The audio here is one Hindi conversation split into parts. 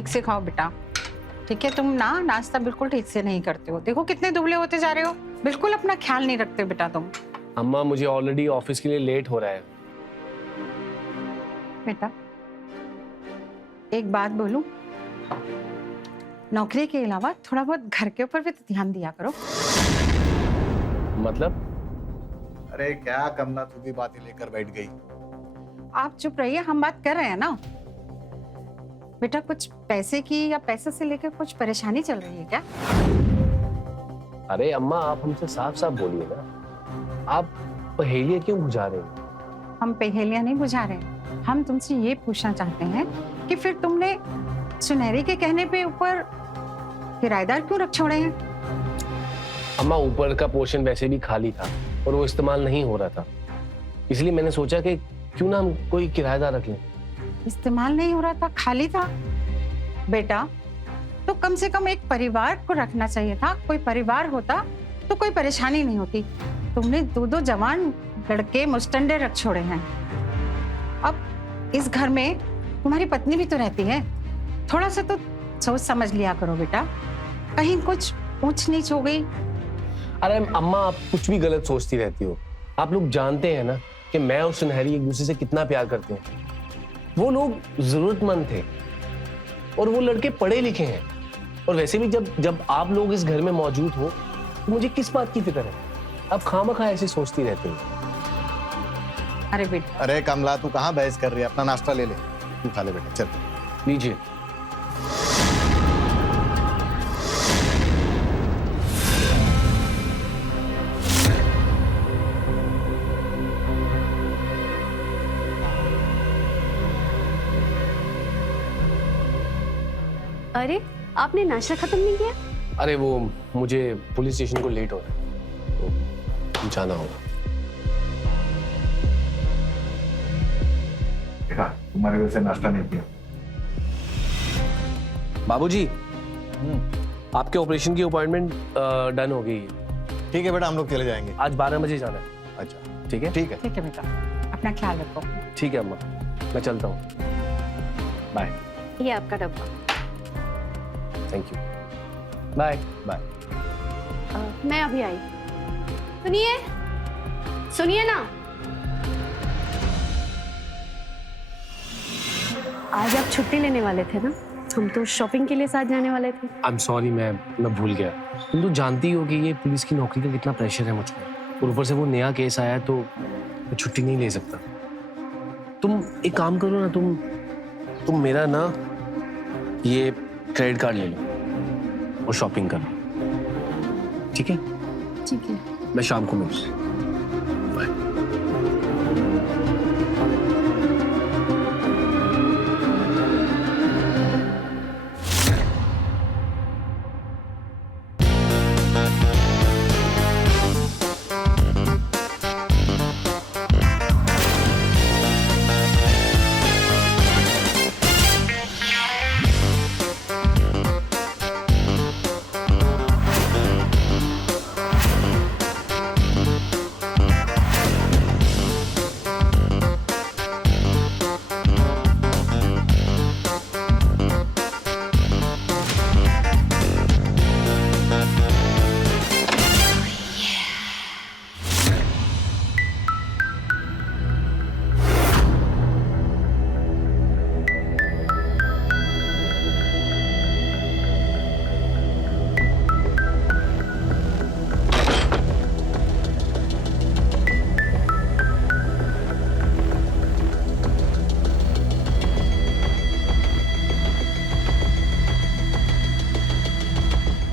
ठीक से खाओ बेटा, ठीक है? तुम ना नाश्ता बिल्कुल ठीक से नहीं करते हो। देखो कितने दुबले होते जा रहे हो, बिल्कुल अपना ख्याल नहीं रखते बेटा तुम। अम्मा मुझे ऑलरेडी ऑफिस के लिए लेट हो रहा है। बेटा एक बात बोलूं, नौकरी के अलावा थोड़ा बहुत घर के ऊपर भी तो ध्यान दिया करो। मतलब? अरे क्या कमला, तू भी बातें लेकर बैठ गई। आप चुप रहिए, हम बात कर रहे हैं ना। बेटा कुछ पैसे की या पैसे से लेकर कुछ परेशानी चल रही है क्या? अरे अम्मा आप हमसे साफ साफ बोलिए ना, आप पहेलियां क्यों बुझा रहे हैं? हम पहेलियां नहीं बुझा रहे हैं, हम तुमसे ये पूछना चाहते हैं कि फिर तुमने सुनहरी के कहने पे ऊपर किराएदार क्यों रख छोड़े हैं? अम्मा ऊपर का पोर्शन वैसे भी खाली था और वो इस्तेमाल नहीं हो रहा था, इसलिए मैंने सोचा कि क्यों ना हम कोई किराएदार रख लें। इस्तेमाल नहीं हो रहा था, खाली था? बेटा तो कम से कम एक परिवार को रखना चाहिए था। कोई परिवार होता तो कोई परेशानी नहीं होती। तुमने दो जवान लड़के मुस्टंडे रख छोड़े हैं। अब इस घर में तुम्हारी पत्नी भी तो रहती है, थोड़ा सा तो सोच समझ लिया करो बेटा, कहीं कुछ ऊंच नीच हो गई। अरे अम्मा आप कुछ भी गलत सोचती रहती हो। आप लोग जानते हैं ना कि मैं और सुनहरी एक दूसरे से कितना प्यार करते हैं। वो लोग जरूरतमंद थे और वो लड़के पढ़े लिखे हैं, और वैसे भी जब आप लोग इस घर में मौजूद हो तो मुझे किस बात की फिक्र है? आप खामखा ऐसे सोचती रहती हो। अरे बेटा, अरे कमला तू कहाँ बहस कर रही है, अपना नाश्ता ले ले, तू खा ले बेटा, चल लीजिए। अरे आपने नाश्ता खत्म नहीं किया? अरे वो मुझे पुलिस स्टेशन को लेट हो रहा है तो जाना होगा। देखा तुम्हारे वजह से नाश्ता नहीं किया। बाबूजी आपके ऑपरेशन की अपॉइंटमेंट डन हो गई है। ठीक है बेटा, हम लोग चले जाएंगे। आज 12 बजे जाना है। अच्छा ठीक है? ठीक है। ठीक है बेटा, अपना ख्याल रखो। ठीक है अम्मा, मैं चलता हूँ। बाय। ये आपका डब्बा। Thank you. Bye bye. मैं अभी आई। सुनिए सुनिए ना, आज आप छुट्टी लेने वाले थे ना? हम तो शॉपिंग के लिए साथ जाने वाले थे। आई एम सॉरी, मैं भूल गया। तुम तो जानती हो कि ये पुलिस की नौकरी का कितना प्रेशर है मुझ पर, और ऊपर से वो नया केस आया है तो मैं छुट्टी नहीं ले सकता। तुम एक काम करो ना, तुम मेरा ना ये क्रेडिट कार्ड ले लो और शॉपिंग कर लो, ठीक है? ठीक है। मैं शाम को मिलूँ। बाय।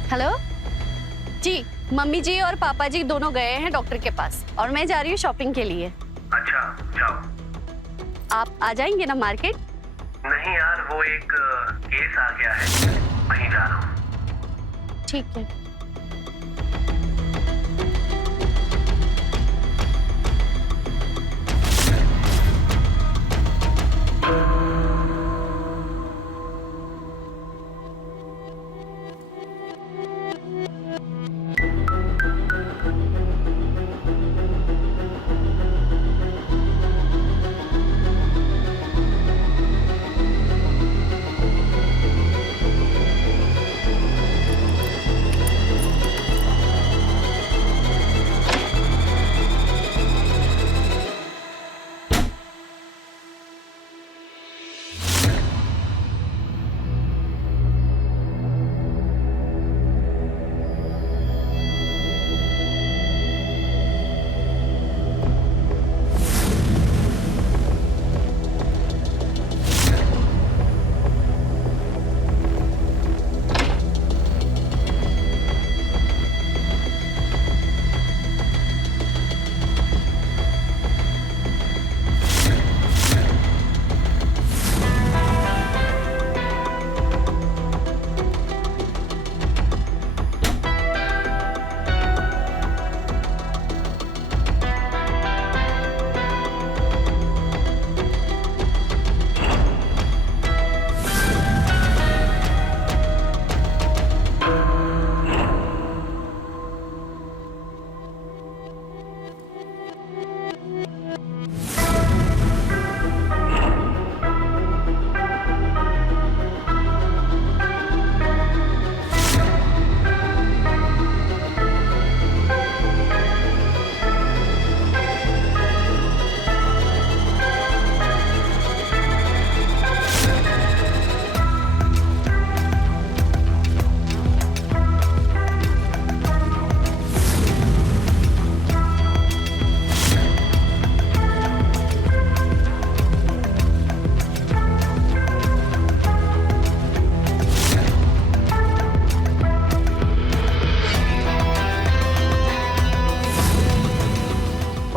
हेलो जी, मम्मी जी और पापा जी दोनों गए हैं डॉक्टर के पास और मैं जा रही हूँ शॉपिंग के लिए। अच्छा जाओ। आप आ जाएंगे ना मार्केट? नहीं यार, वो एक केस आ गया है, वहीं जा रहा हूँ। ठीक है।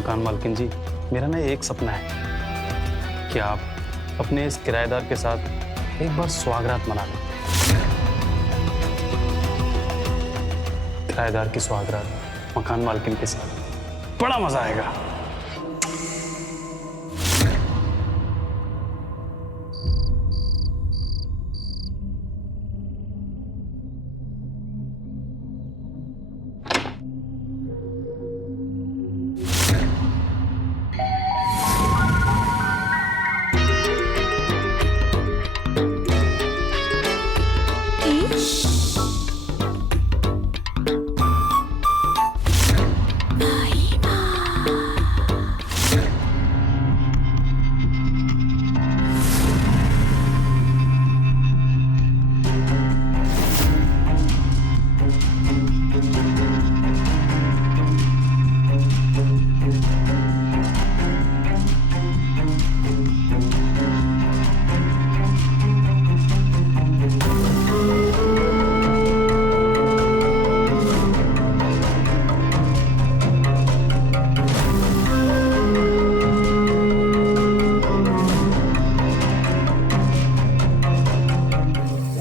मकान मालकिन जी, मेरा ना एक सपना है कि आप अपने इस किराएदार के साथ एक बार सुहागरात मना लें। किराएदार की सुहागरात मकान मालकिन के साथ बड़ा मजा आएगा।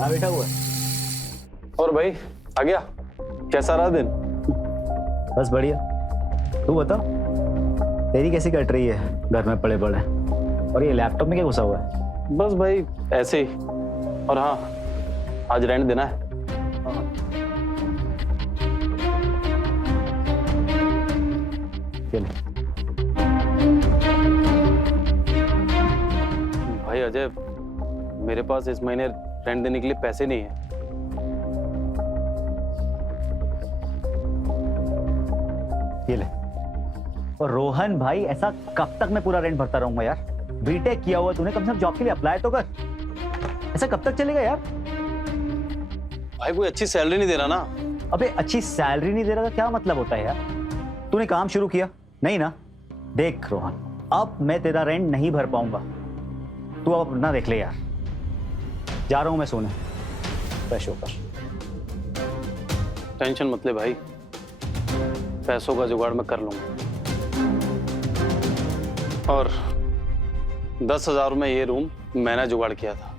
बैठा हुआ है। और भाई आ गया, कैसा रहा दिन? बस बढ़िया। तू बता, तेरी कैसी कट रही है घर में पड़े पड़े? और ये लैपटॉप में क्या घुसा हुआ है? बस भाई ऐसे ही। और हाँ, आज रेंट देना है। भाई अजय, मेरे पास इस महीने रेंट देने के लिए पैसे नहीं है। ये ले। और रोहन भाई, ऐसा कब तक मैं पूरा रेंट भरता रहूंगा यार? बीटेक किया हुआ तूने, कम से कम जॉब के लिए अप्लाई तो कर। ऐसा कब तक चलेगा यार? भाई कोई अच्छी सैलरी नहीं दे रहा ना। अबे अच्छी सैलरी नहीं दे रहा तो क्या मतलब होता है यार? तूने काम शुरू किया नहीं ना? देख रोहन, अब मैं तेरा रेंट नहीं भर पाऊंगा। तू अब अपना देख ले यार। जा रहा हूं मैं सोने, फ्रेश होकर। टेंशन मत ले भाई, पैसों का जुगाड़ मैं कर लूंगा। और 10,000 में ये रूम मैंने जुगाड़ किया था।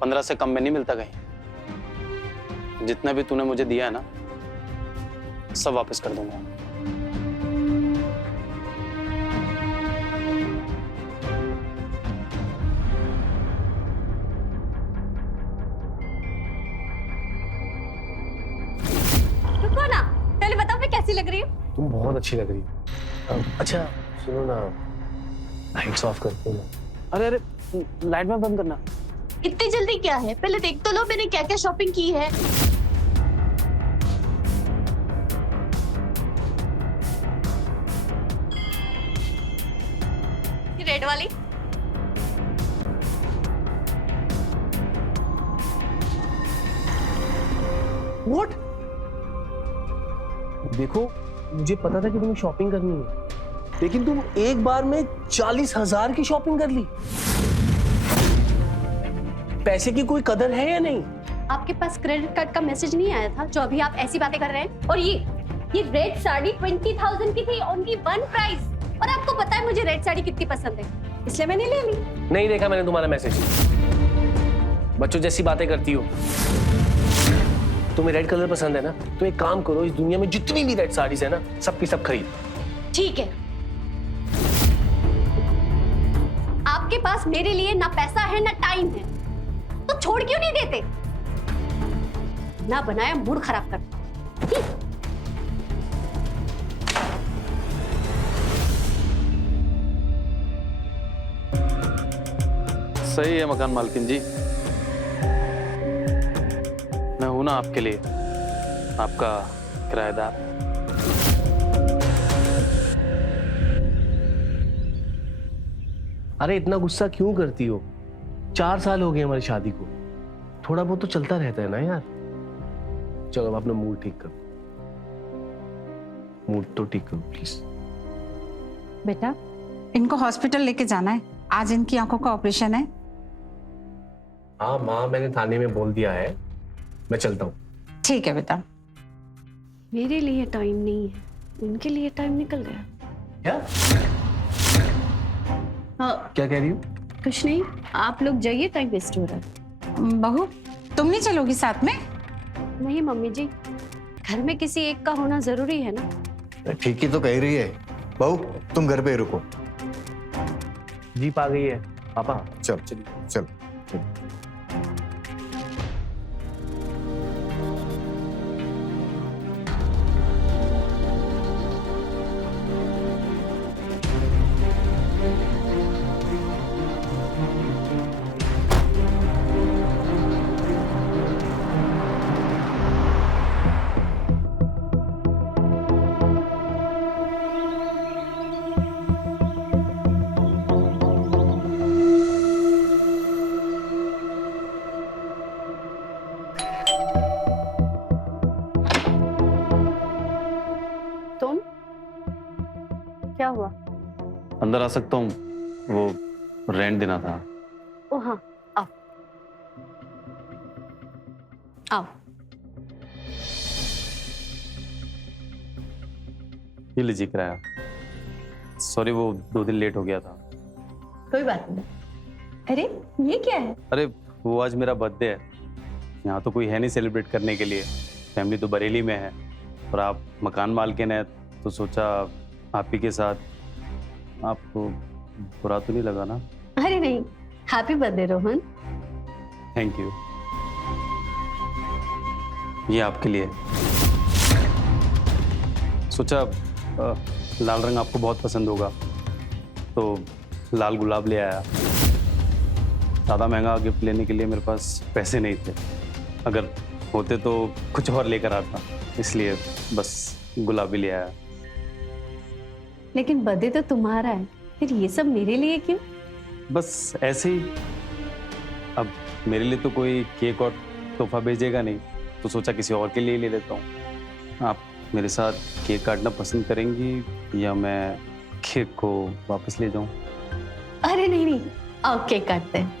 15 से कम में नहीं मिलता कहीं। जितना भी तूने मुझे दिया है ना, सब वापस कर दूंगा। रुको ना, पहले बताओ मैं कैसी लग रही हूँ? तुम बहुत अच्छी लग रही हो। अच्छा सुनो ना, लाइट्स ऑफ करते हो। अरे अरे, लाइट में बंद करना। इतनी जल्दी क्या है? पहले देख तो लो मैंने क्या क्या शॉपिंग की है। ये रेड वाली। व्हाट? देखो, मुझे पता था कि तुम्हें शॉपिंग करनी है, लेकिन तुम एक बार में 40,000 की शॉपिंग कर ली। पैसे की कोई कदर है या नहीं? आपके पास क्रेडिट कार्ड का मैसेज नहीं आया था जो अभी आप ऐसी बातें कर रहे हैं? और ये रेड साड़ी 20,000 की थी, ओनली वन प्राइस। और आपको पता है मुझे रेड साड़ी कितनी पसंद है, इसलिए मैंने ले ली। नहीं देखा मैंने तुम्हारा मैसेज। बच्चों जैसी बातें करती हो। तुम्हें रेड कलर पसंद है ना, तो एक काम करो, इस दुनिया में जितनी भी रेड साड़ीज है ना, सबकी सब खरीद। ठीक है, आपके पास मेरे लिए ना पैसा है ना टाइम है, तो छोड़ क्यों नहीं देते? ना बनाया मूड खराब कर। सही है मकान मालकिन जी, मैं हूं ना आपके लिए, आपका किराएदार। अरे इतना गुस्सा क्यों करती हो? 4 साल हो गए हमारी शादी को, थोड़ा बहुत तो चलता रहता है ना यार। चलो अब अपना मूड ठीक करो, मूड तो ठीक करो प्लीज। बेटा, इनको हॉस्पिटल लेके जाना है, आज इनकी आंखों का ऑपरेशन है। हाँ माँ, मैंने थाने में बोल दिया है, मैं चलता हूँ। ठीक है बेटा। मेरे लिए टाइम नहीं है, उनके लिए टाइम निकल गया। क्या हाँ, क्या कह रही हो? कुछ नहीं, आप लोग जाइए, टाइम वेस्ट हो रहा है। बहू तुम नहीं चलोगी साथ में? नहीं मम्मी जी, घर में किसी एक का होना जरूरी है ना। ठीक ही तो कह रही है बहू, तुम घर पे ही रुको। जीप आ गई है पापा। चल चल। तुम क्या हुआ? अंदर आ सकता हूँ? वो रेंट देना था। ओ हाँ, आओ आओ। ये लीजिए किराया। सॉरी, वो 2 दिन लेट हो गया था। कोई बात नहीं। अरे ये क्या है? अरे वो आज मेरा बर्थडे है, यहाँ तो कोई है नहीं सेलिब्रेट करने के लिए। फैमिली तो बरेली में है और आप मकान मालकिन है, तो सोचा आप ही के साथ। आपको बुरा तो नहीं लगा ना? अरे नहीं, happy birthday Rohan. Thank you. ये आपके लिए। सोचा लाल रंग आपको बहुत पसंद होगा, तो लाल गुलाब ले आया। ज़्यादा महंगा गिफ्ट लेने के लिए मेरे पास पैसे नहीं थे, अगर होते तो कुछ और लेकर आता, इसलिए बस गुलाबी ले आया। लेकिन बर्थडे तो तुम्हारा है, फिर ये सब मेरे लिए क्यों? बस ऐसे ही। अब मेरे लिए तो कोई केक और तोहफा भेजेगा नहीं, तो सोचा किसी और के लिए ले लेता हूँ। आप मेरे साथ केक काटना पसंद करेंगी या मैं केक को वापस ले जाऊँ? अरे नहीं नहीं, आओ केक काटते हैं।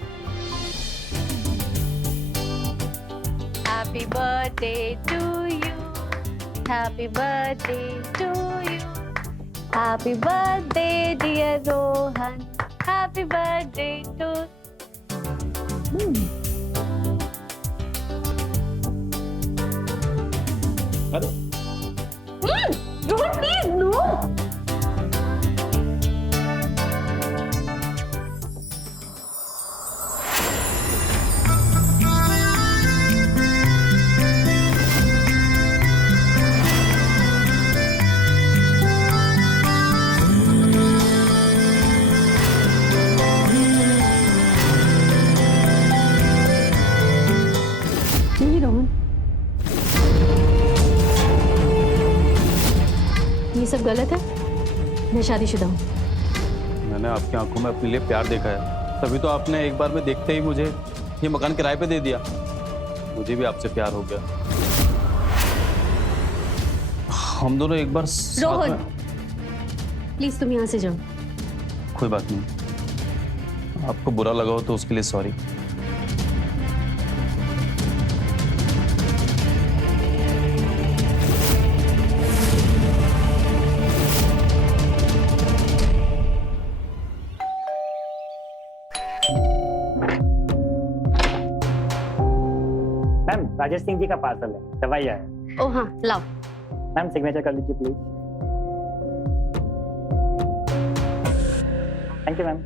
Happy birthday to you, happy birthday to you, happy birthday dear Rohan, happy birthday to. अरे रोहन प्लीज नो। नहीं रोहन, ये सब गलत है। मैं शादीशुदा हूँ। मैंने आपकी आंखों में अपने लिए प्यार देखा है, तभी तो आपने एक बार में देखते ही मुझे ये मकान किराए पे दे दिया। मुझे भी आपसे प्यार हो गया। हम दोनों एक बार साथ रोहन में... प्लीज तुम यहाँ से जाओ। कोई बात नहीं, आपको बुरा लगा हो तो उसके लिए सॉरी। मैम, राजेश सिंह जी का पार्सल है, दवाई आया। ओ हाँ लाओ। मैम सिग्नेचर कर लीजिए प्लीज। Thank you ma'am.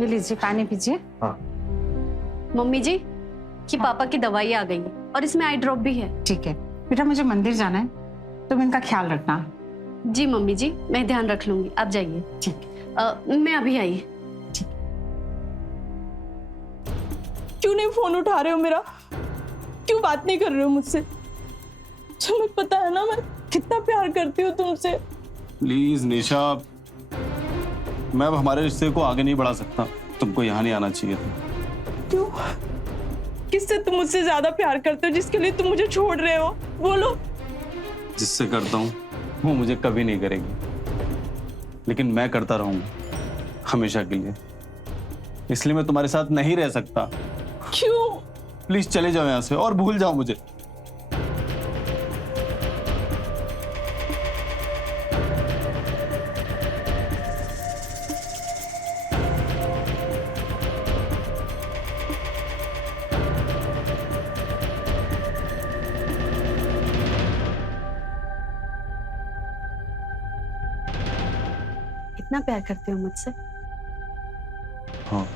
ये लीजिए, पानी पीजिए। मम्मी जी, कि पापा की दवाई आ गई है और इसमें आई ड्रॉप भी है। ठीक है बेटा, मुझे मंदिर जाना है, तुम इनका ख्याल रखना। जी मम्मी जी, मैं ध्यान रख लूंगी, आप जाइए। ठीक। मैं अभी आई। क्यों नहीं फोन उठा रहे हो मेरा? क्यों बात नहीं कर रहे हो मुझसे? तुम्हें पता है ना मैं कितना प्यार करती हूँ तुमसे। प्लीज निशा, मैं अब हमारे रिश्ते को आगे नहीं बढ़ा सकता। तुमको यहाँ नहीं आना चाहिए था। क्यों? किससे तुम मुझसे ज्यादा प्यार करते हो जिसके लिए तुम मुझे छोड़ रहे हो? बोलो। जिससे करता हूँ वो मुझे कभी नहीं करेगी, लेकिन मैं करता रहूंगा हमेशा के लिए। इसलिए मैं तुम्हारे साथ नहीं रह सकता। क्यों? प्लीज चले जाओ यहाँ से और भूल जाओ मुझे। इतना प्यार करते हो मुझसे? हाँ।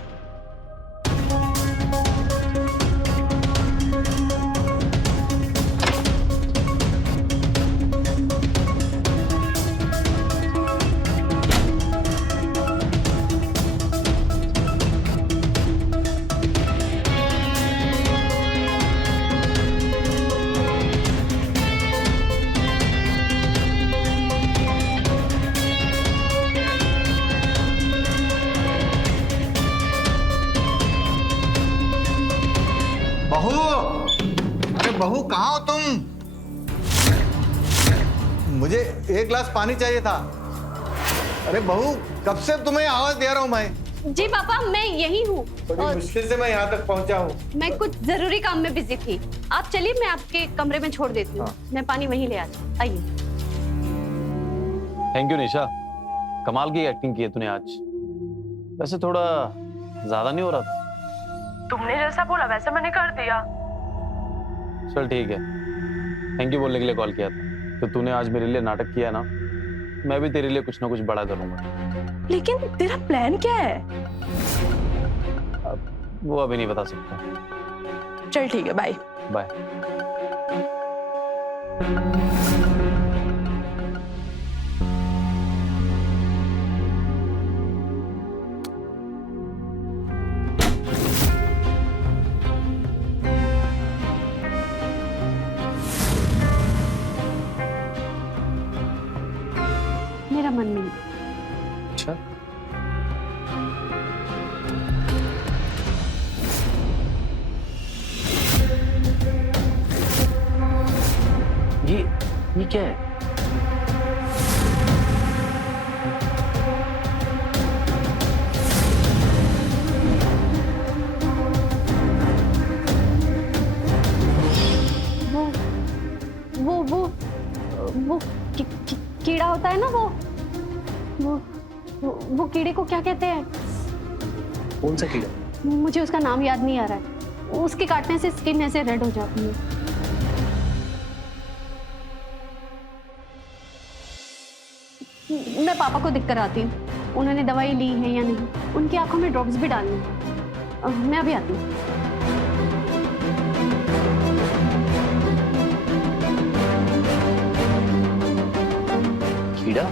बहू, अरे बहू कहाँ हो तुम? मुझे एक गिलास पानी चाहिए था। अरे बहू, कब से तुम्हें आवाज दे रहा हूँ मैं। जी पापा, मैं यही हूँ। बड़ी मुश्किल से मैं यहाँ तक पहुँचा हूँ। मैं कुछ जरूरी काम में बिजी थी। आप चलिए, मैं आपके कमरे में छोड़ देती हूँ। मैं पानी वहीं ले आती हूँ। आइए। थैंक यू निशा, कमाल की एक्टिंग की है तूने आज। वैसे थोड़ा ज्यादा नहीं हो रहा था? तुमने जैसा बोला वैसा मैंने कर दिया। चल ठीक है, थैंक यू बोलने के लिए कॉल किया था। तो तूने आज मेरे लिए नाटक किया ना, मैं भी तेरे लिए कुछ ना कुछ बड़ा करूंगा। लेकिन तेरा प्लान क्या है? अब वो अभी नहीं बता सकता। चल ठीक है, बाय। बाय। मेरा मन नहीं। अच्छा, ये क्या है? वो कीड़ा होता है ना, वो कीड़े को क्या कहते हैं? कौन सा कीड़ा? मुझे उसका नाम याद नहीं आ रहा है। उसके काटने से स्किन ऐसे रेड हो जाती है। मैं पापा को दिख कर आती हूँ, उन्होंने दवाई ली है या नहीं। उनकी आंखों में ड्रॉप्स भी डालनी है। मैं अभी आती हूँ। कीड़ा?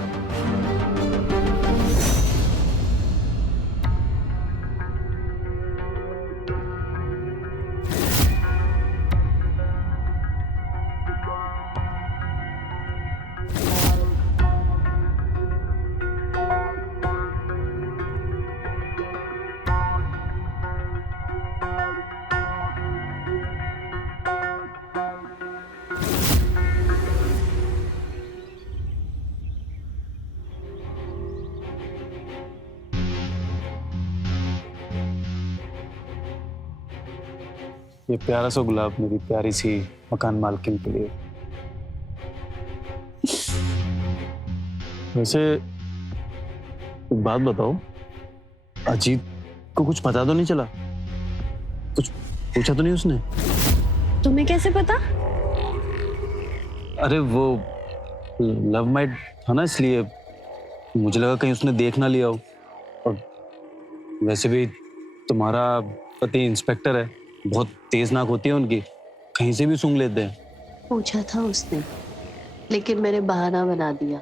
ये प्यारा सा गुलाब मेरी प्यारी सी मकान मालकिन के लिए। वैसे एक बात बताओ, अजीत को कुछ पता तो नहीं चला? कुछ पूछा तो नहीं उसने? तुम्हें कैसे पता? अरे वो लव माइट था ना, इसलिए मुझे लगा कहीं उसने देख ना लिया हो। और वैसे भी तुम्हारा पति इंस्पेक्टर है, बहुत तेज नाक होती है उनकी, कहीं से भी सूंघ लेते हैं। पूछा था उसने, लेकिन मैंने बहाना बना दिया।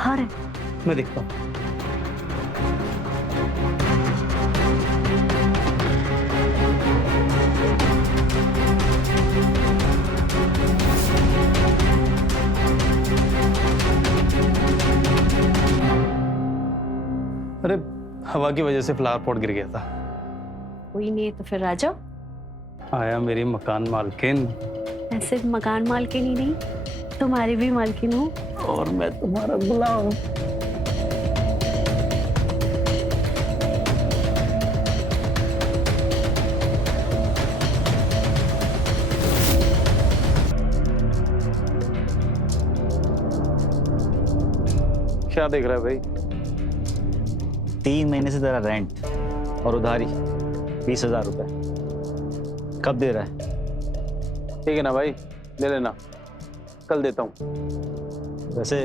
बाहर है। मैं देखता हूँ। अरे हवा की वजह से फ्लावर पॉट गिर गया था। कोई नहीं तो फिर आ जाओ। आया मेरी मकान मालकिन। मैं सिर्फ मकान मालकिन ही नहीं, तुम्हारी भी मालकिन हूँ। और मैं तुम्हारा गुलाम। क्या देख रहा है भाई? 3 महीने से तेरा रेंट और उधारी 20,000 रुपए कब दे रहा है? ठीक है ना भाई, ले लेना, कल देता हूँ। वैसे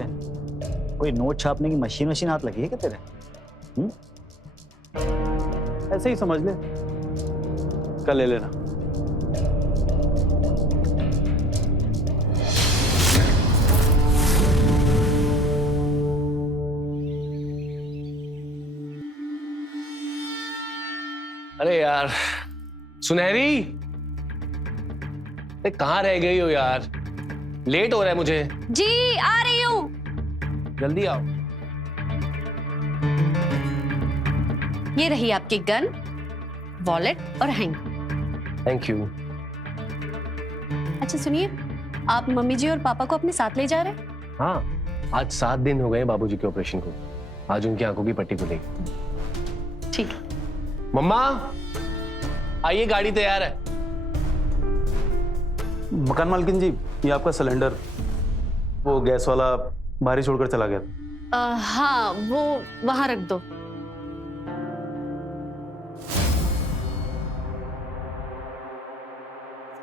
कोई नोट छापने की मशीन हाथ लगी है क्या तेरे? ऐसे ही समझ ले, कल ले लेना। अरे यार सुनहरी, कहाँ रह गई हो यार? लेट हो रहा है मुझे। जी आ रही हूँ। जल्दी आओ। ये रही आपकी गन, वॉलेट और हैंग। Thank you. अच्छा सुनिए, आप मम्मी जी और पापा को अपने साथ ले जा रहे हैं? हाँ, आज 7 दिन हो गए बाबूजी के ऑपरेशन को। आज उनकी आंखों की पट्टी खुलेगी। ठीक है। मम्मा आइए, गाड़ी तैयार है। मकान मालकिन जी, ये आपका सिलेंडर, वो गैस वाला बाहर ही छोड़कर चला गया था। हाँ वो वहां रख दो।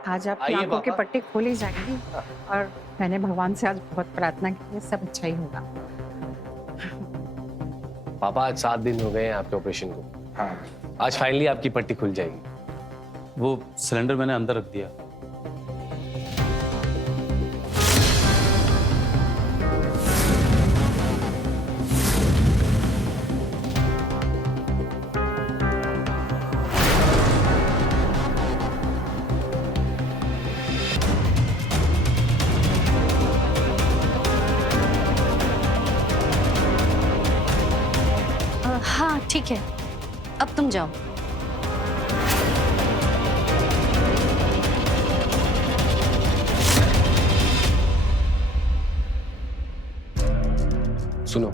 आज आपकी आइए आंखों की पापा। पट्टी खोली जाएगी और मैंने भगवान से आज बहुत प्रार्थना की है, सब अच्छा ही होगा। पापा आज 7 दिन हो गए हैं आपके ऑपरेशन को। हाँ। आज फाइनली आपकी पट्टी खुल जाएगी। वो सिलेंडर मैंने अंदर रख दिया। हाँ ठीक है, अब तुम जाओ। सुनो,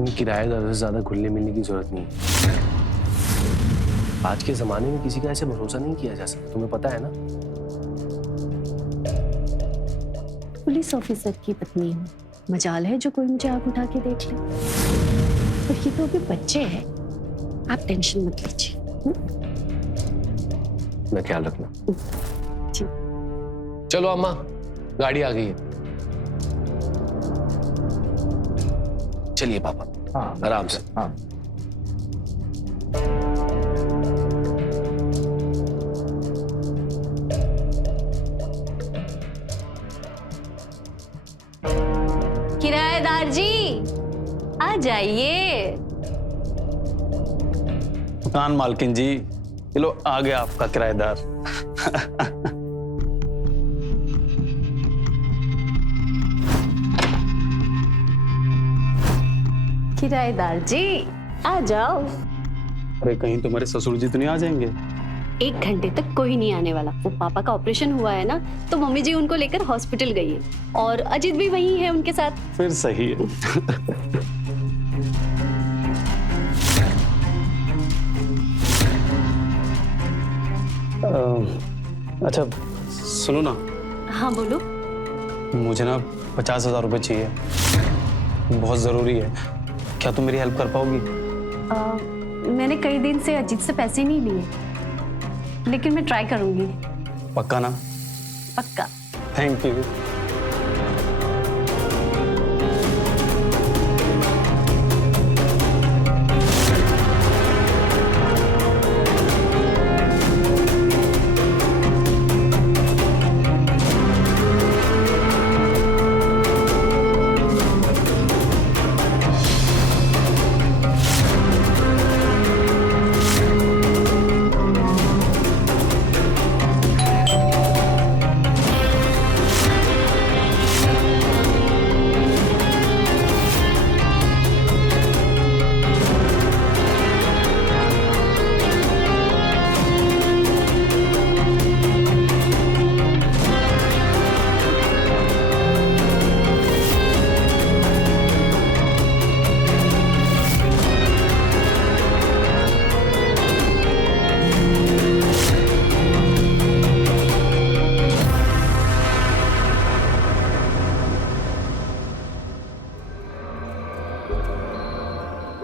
इन किराएदारों से ज्यादा घुलने मिलने की जरूरत नहीं है। आज के जमाने में किसी का ऐसे भरोसा नहीं किया जा सकता, तुम्हें पता है ना। पुलिस ऑफिसर की पत्नी हूँ, मजाल है जो कोई मुझे आंख उठा के देख ले। और ये तो अभी बच्चे हैं, आप टेंशन मत लीजिए। मैं ख्याल रखना। ठीक। चलो अम्मा, गाड़ी आ गई है। चलिए पापा। हाँ, आराम से। हाँ। किराएदार जी आ जाइए। मकान मालकिन जी, ये लो आ गया आपका किराएदार। किराएदार जी आ जाओ। अरे कहीं तुम्हारे ससुर जी तो नहीं आ जाएंगे? 1 घंटे तक कोई नहीं आने वाला। वो पापा का ऑपरेशन हुआ है ना, तो मम्मी जी उनको लेकर हॉस्पिटल गई है और अजित भी वहीं है उनके साथ। फिर सही है। अच्छा सुनो ना, हाँ बोलो। मुझे ना 50,000 रुपए चाहिए, बहुत जरूरी है। क्या तुम मेरी हेल्प कर पाओगी? मैंने कई दिन से अजीत से पैसे नहीं लिए, लेकिन मैं ट्राई करूंगी। पक्का ना? पक्का। Thank you.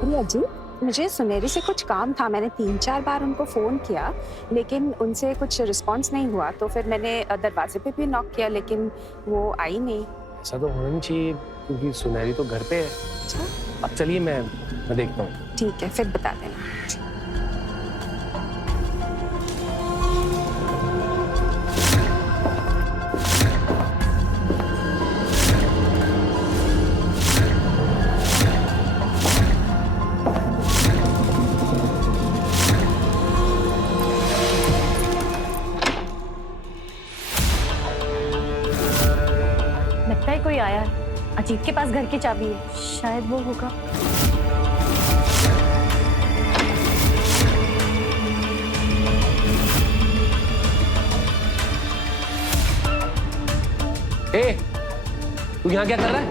प्रिया जी, मुझे सुनेरी से कुछ काम था। मैंने 3-4 बार उनको फोन किया, लेकिन उनसे कुछ रिस्पांस नहीं हुआ। तो फिर मैंने दरवाजे पे भी नॉक किया, लेकिन वो आई नहीं। ऐसा तो होना नहीं चाहिए, क्योंकि सुनहरी तो घर पे है। अच्छा, अब चलिए मैं देखता हूँ। ठीक है, फिर बता देना। लगता है कोई आया है। अजीत के पास घर की चाबी है, शायद वो होगा। ए, तू यहाँ क्या कर रहा है?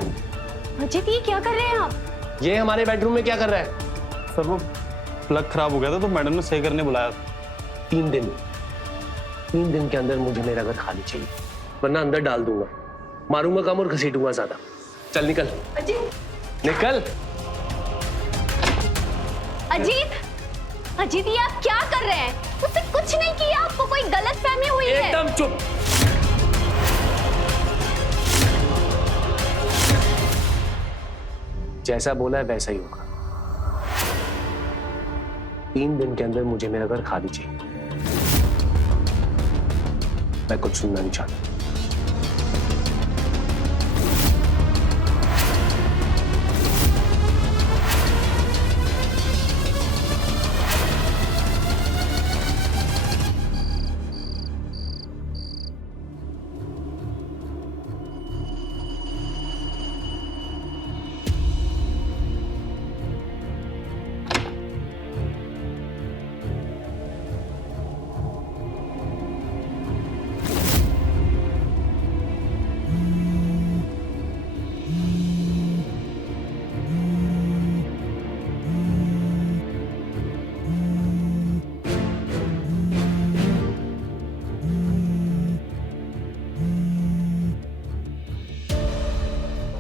अजीत, ये क्या कर रहे हैं आप? ये हमारे बेडरूम में क्या कर रहा है? सर वो प्लग खराब हो गया था तो मैडम ने सही करने बुलाया था। 3 दिन के अंदर मुझे मेरा घर खाली चाहिए, वरना अंदर डाल दूंगा, मारूंगा कम और घसीटूंगा ज्यादा। चल निकल। अजीत, निकल। अजीत, ये आप क्या कर रहे हैं? उससे कुछ नहीं किया, आपको कोई गलतफहमी हुई है। एकदम चुप। जैसा बोला है वैसा ही होगा। 3 दिन के अंदर मुझे मेरा घर खाली चाहिए। मैं कुछ सुनना नहीं चाहता।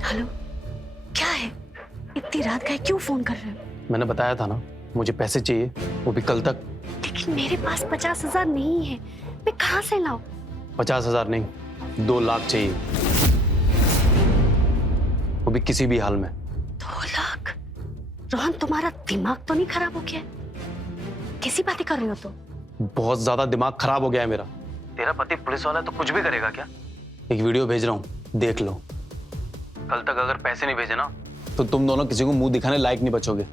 हेलो, क्या है? इतनी रात का क्यों फोन कर रहे हो? मैंने बताया था ना, मुझे पैसे चाहिए, वो भी कल तक। लेकिन मेरे पास 50,000 नहीं है, मैं कहाँ से लाऊं? 50,000 नहीं, 2 लाख चाहिए, वो भी किसी भी हाल में। 2 लाख? रोहन, तुम्हारा दिमाग तो नहीं खराब हो गया? कैसी बातें कर रहे हो तुम? बहुत ज्यादा दिमाग खराब हो गया है मेरा। तेरा पति पुलिस वाला है तो कुछ भी करेगा क्या? एक वीडियो भेज रहा हूँ, देख लो। कल तक अगर पैसे नहीं भेजे ना तो तुम दोनों किसी को मुंह दिखाने लायक नहीं बचोगे।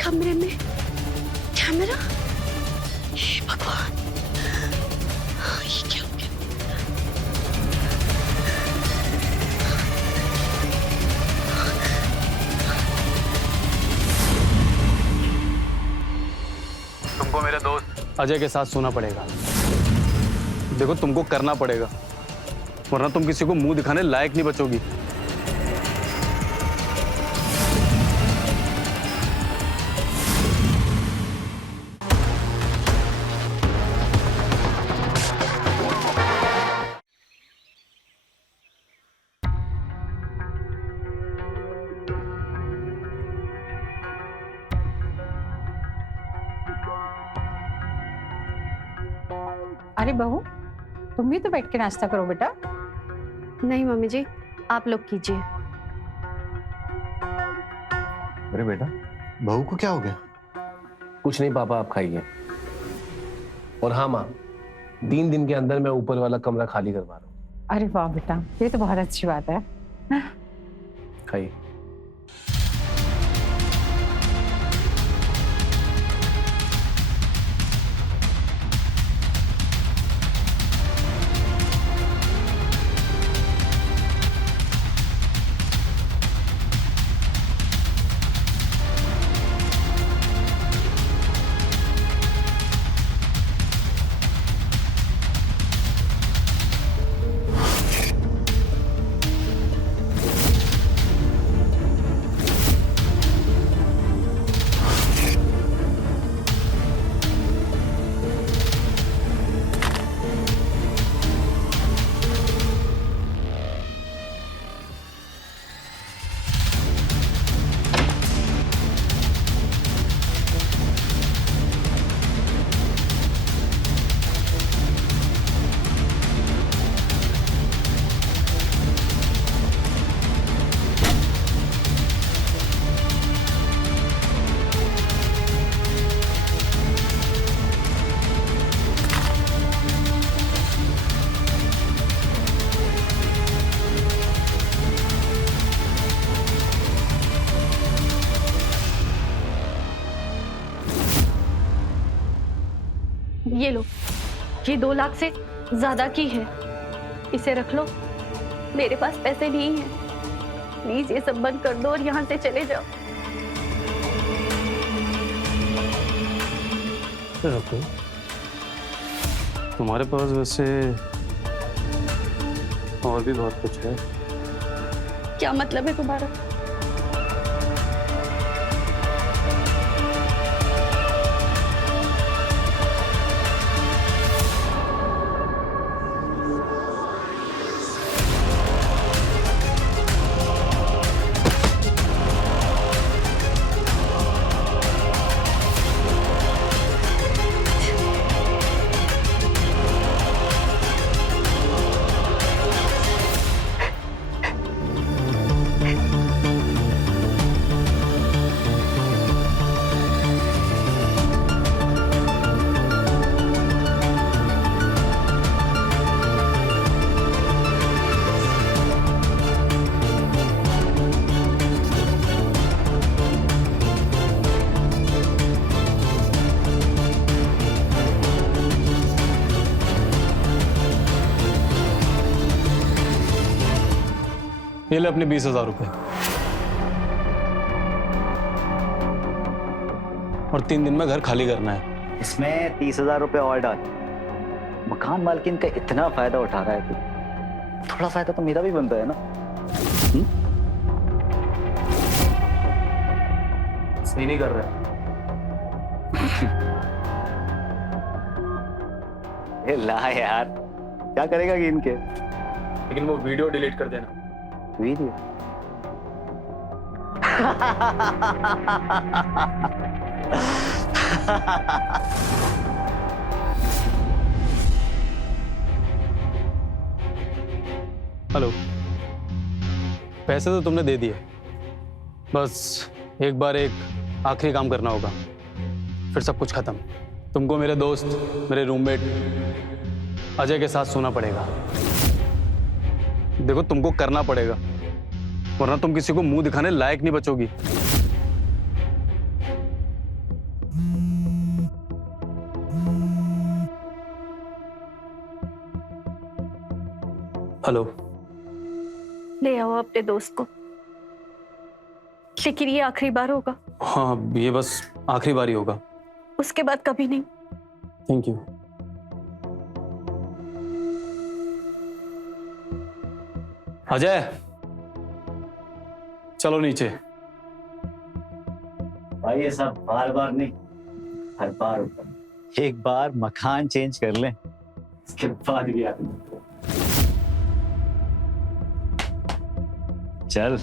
कमरे में कैमरा? हे भगवान, ये क्या हो गया? तुमको मेरे दोस्त अजय के साथ सोना पड़ेगा। देखो, तुमको करना पड़ेगा, वरना तुम किसी को मुंह दिखाने लायक नहीं बचोगी। अरे बहू, तुम भी तो बैठ के नाश्ता करो बेटा। नहीं मम्मी जी, आप लोग कीजिए। अरे बेटा, बहू को क्या हो गया? कुछ नहीं पापा, आप खाइए। और हाँ माँ, 3 दिन के अंदर मैं ऊपर वाला कमरा खाली करवा रहा हूँ। अरे वाह बेटा, ये तो बहुत अच्छी बात है। खाइए। ये लो, ये 2 लाख से ज्यादा की है, इसे रख लो। मेरे पास पैसे नहीं है, प्लीज ये सब बंद कर दो और यहाँ से चले जाओ। रखो, तुम्हारे पास वैसे और भी बहुत कुछ है। क्या मतलब है तुम्हारा? ये ले अपने 20,000 रुपए, और 3 दिन में घर खाली करना है। इसमें 30,000 रुपए और डाल। मकान मालकिन का इतना फायदा उठा रहा है तू, थोड़ा फायदा तो मेरा भी बनता है ना। सही नहीं कर रहा ए ला यार, क्या करेगा गिन के? लेकिन वो वीडियो डिलीट कर देना। वीडियो? हेलो, पैसे तो तुमने दे दिए, बस एक बार एक आखिरी काम करना होगा, फिर सब कुछ खत्म। तुमको मेरे दोस्त, मेरे रूममेट अजय के साथ सोना पड़ेगा। देखो, तुमको करना पड़ेगा, वरना तुम किसी को मुंह दिखाने लायक नहीं बचोगी। हेलो, ले आओ अपने दोस्त को, लेकिन ये आखिरी बार होगा। हाँ, ये बस आखिरी बार ही होगा, उसके बाद कभी नहीं। Thank you. अजय, चलो नीचे। भाई ये सब बार बार नहीं, हर बार ऊपर। एक बार मकान चेंज कर लें, इसके बाद भी आते। चल।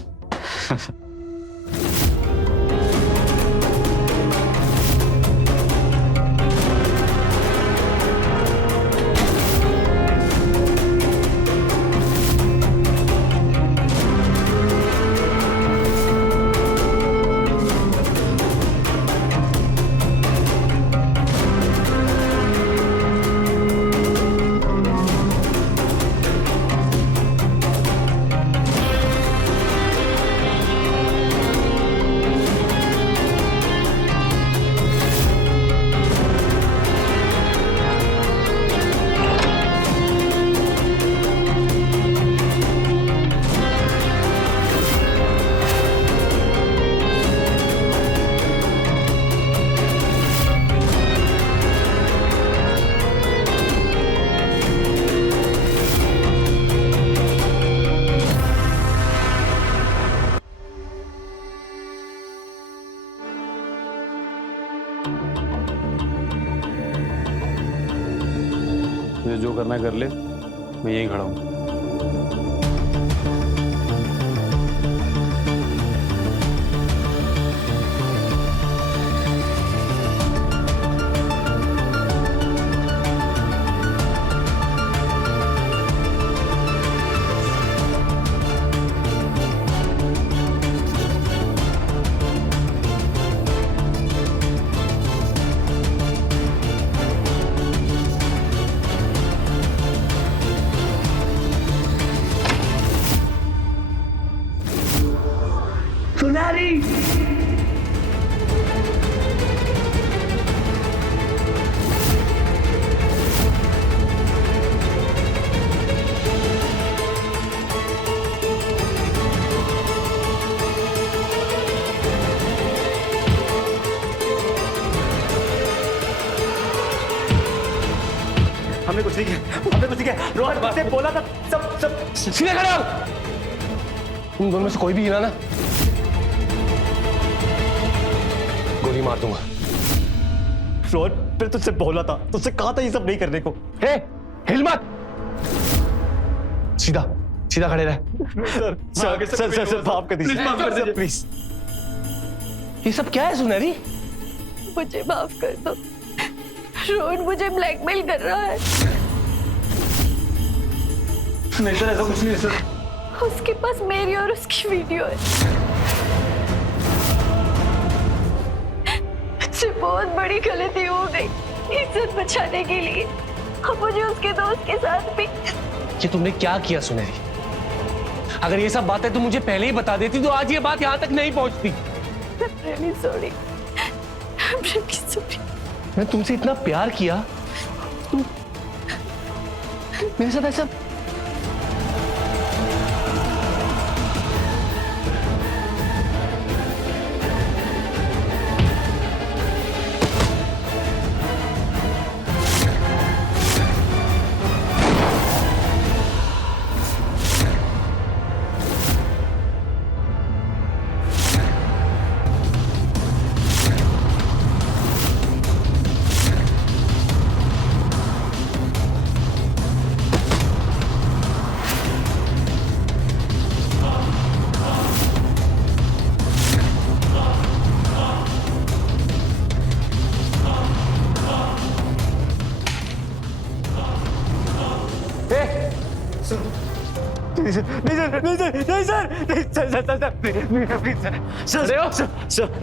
मुझे जो करना है कर ले, मैं यहीं खड़ा हूँ। हमने कुछ नहीं किया रोहन मुझसे बोला था सब सीधे खड़े हो। तुम दोनों में से कोई भी हिला ना, गोली मार दूंगा। रोहन फिर तुझसे बोला था, तुझसे कहा था ये सब नहीं करने को। हे, हिल मत। सीधा सीधा खड़े रहे। सर माफ कर दीजिए प्लीज। ये सब क्या है सुनहरी? मुझे माफ कर दो, रोहन मुझे ब्लैकमेल कर रहा है। नहीं सर, ऐसा कुछ नहीं है सर। उसके पास मेरी और उसकी वीडियो है। मुझसे बहुत बड़ी गलती हो गई इज्जत बचाने के लिए। अब मुझे उसके दोस्त के साथ भी। ये तुमने क्या किया सुनहरी? अगर ये सब बातें तुम मुझे पहले ही बता देती तो आज ये बात यहाँ तक नहीं पहुंचती। really sorry. I'm really sorry. मैं तुमसे इतना प्यार किया, तुम मेरे साथ ऐसा।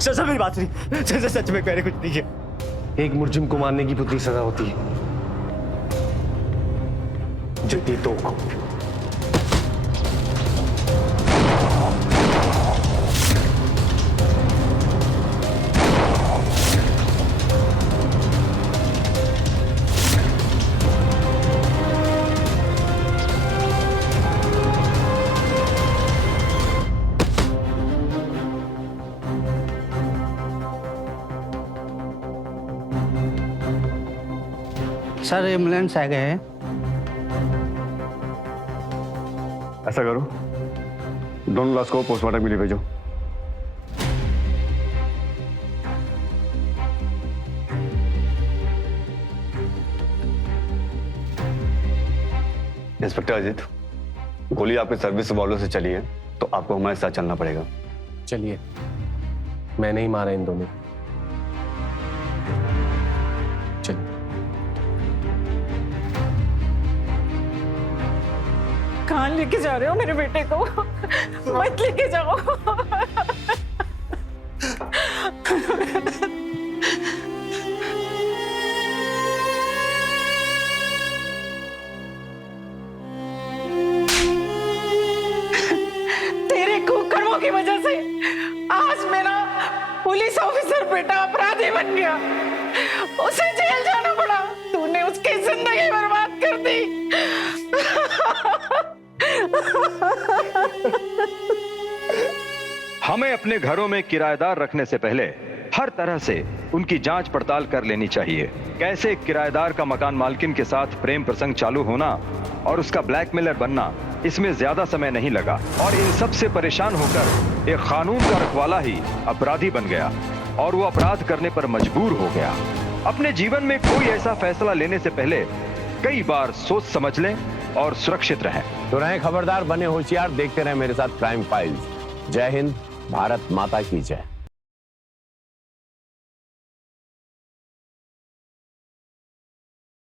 सर मेरी बात सुनिए। सर सच में मैंने कुछ नहीं किया। एक मुर्जिम को मारने की पुतली सजा होती है, जितनी तो सर एम्बुलेंस आ गए हैं। ऐसा करो, दोनों लाश को पोस्टमार्टम के लिए भेजो। इंस्पेक्टर अजीत, गोली आपके सर्विस वालों से चली है तो आपको हमारे साथ चलना पड़ेगा। चलिए, मैंने ही मारा इन दोनों। चलिए। कहाँ लेके जा रहे हो मेरे बेटे को? मत लेके जाओ। तेरे कुकर्मों की वजह से आज मेरा पुलिस ऑफिसर बेटा अपराधी बन गया। उसे जेल जाना पड़ा। तूने उसकी जिंदगी बर्बाद कर दी। हमें अपने घरों में किराएदार रखने से पहले हर तरह से उनकी जांच पड़ताल कर लेनी चाहिए। कैसे किराएदार का मकान मालकिन के साथ प्रेम प्रसंग चालू होना और उसका ब्लैकमेलर बनना, इसमें ज्यादा समय नहीं लगा और इन सब से परेशान होकर एक कानून का रखवाला ही अपराधी बन गया और वो अपराध करने पर मजबूर हो गया। अपने जीवन में कोई ऐसा फैसला लेने से पहले कई बार सोच समझ लें और सुरक्षित रहें। तो रहें खबरदार, बने होशियार, देखते रहें मेरे साथ क्राइम फाइल्स। जय हिंद, भारत माता की जय।